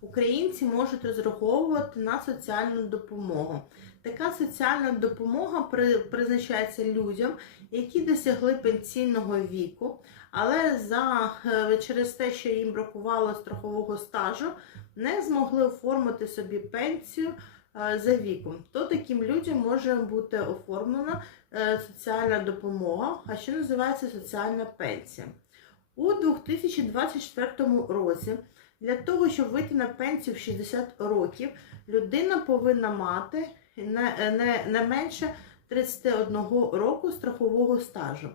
українці можуть розраховувати на соціальну допомогу. Така соціальна допомога при- призначається людям, які досягли пенсійного віку, але за, е, через те, що їм бракувало страхового стажу, не змогли оформити собі пенсію е, за віком. То таким людям може бути оформлена е, соціальна допомога, а що називається соціальна пенсія. У 2024 році для того, щоб вийти на пенсію в 60 років, людина повинна мати не, не, не менше 31 року страхового стажу.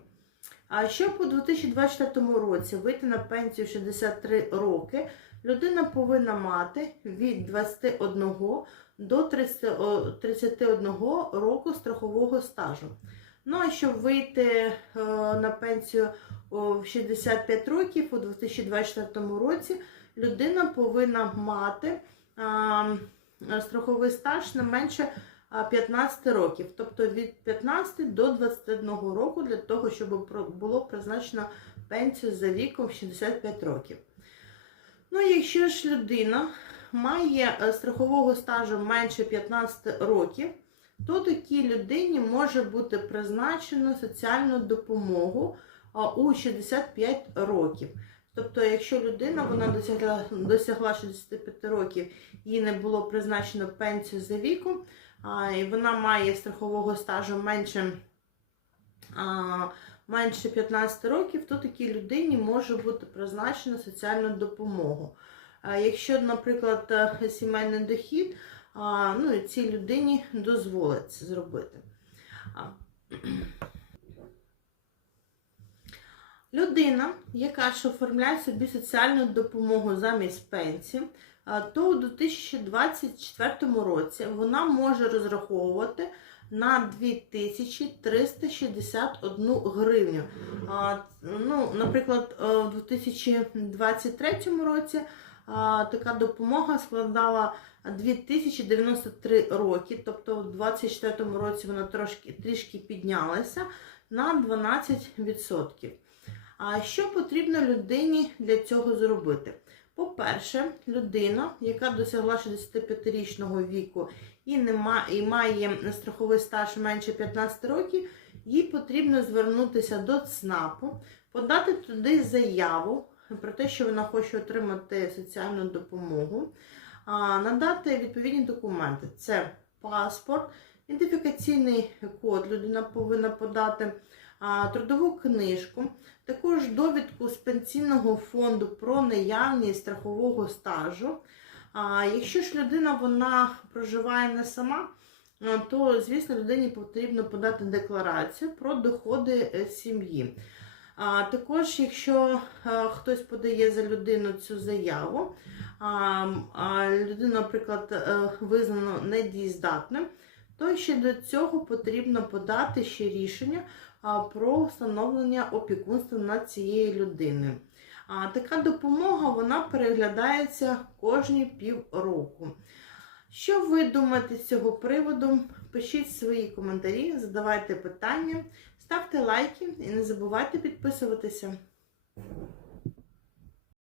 А щоб у 2024 році вийти на пенсію в 63 роки, людина повинна мати від 21 до 30 31 року страхового стажу. Ну а щоб вийти е, на пенсію в 65 років у 2024 році, людина повинна мати страховий стаж не менше 15 років, тобто від 15 до 21 року для того, щоб було призначено пенсію за віком в 65 років. Ну, якщо ж людина має е, страхового стажу менше 15 років, то такій людині може бути призначено соціальну допомогу у 65 років. Тобто, якщо людина вона досягла, досягла 65 років, їй не було призначено пенсію за віком, а, і вона має страхового стажу менше, а, менше 15 років, то такій людині може бути призначена соціальна допомога. А Якщо, наприклад, сімейний дохід, а, ну, цій людині дозволить це зробити. Людина, яка ж оформляє собі соціальну допомогу замість пенсії, то у 2024 році вона може розраховувати на 2361 гривню. Ну, наприклад, е, у 2023 році така допомога складала 2093 роки, тобто в 2024 році вона трошки трішки піднялася на 12%. А що потрібно людині для цього зробити? По-перше, людина, яка досягла 65-річного віку і, не ма- і має страховий стаж менше 15 років, їй потрібно звернутися до ЦНАПу, подати туди заяву про те, що вона хоче отримати соціальну допомогу, надати відповідні документи. Це паспорт, ідентифікаційний код людина повинна подати, трудову книжку, також довідку з пенсійного фонду про наявність страхового стажу. А, якщо ж людина вона проживає не сама, то, звісно, людині потрібно подати декларацію про доходи е, сім'ї. А також, якщо хтось подає за людину цю заяву, а людина, наприклад, е, визнано недієздатним, то ще до цього потрібно подати ще рішення про встановлення опікунства над цією людиною. Така допомога вона переглядається кожні півроку. Що ви думаєте з цього приводу? Пишіть свої коментарі, задавайте питання, ставте лайки і не забувайте підписуватися.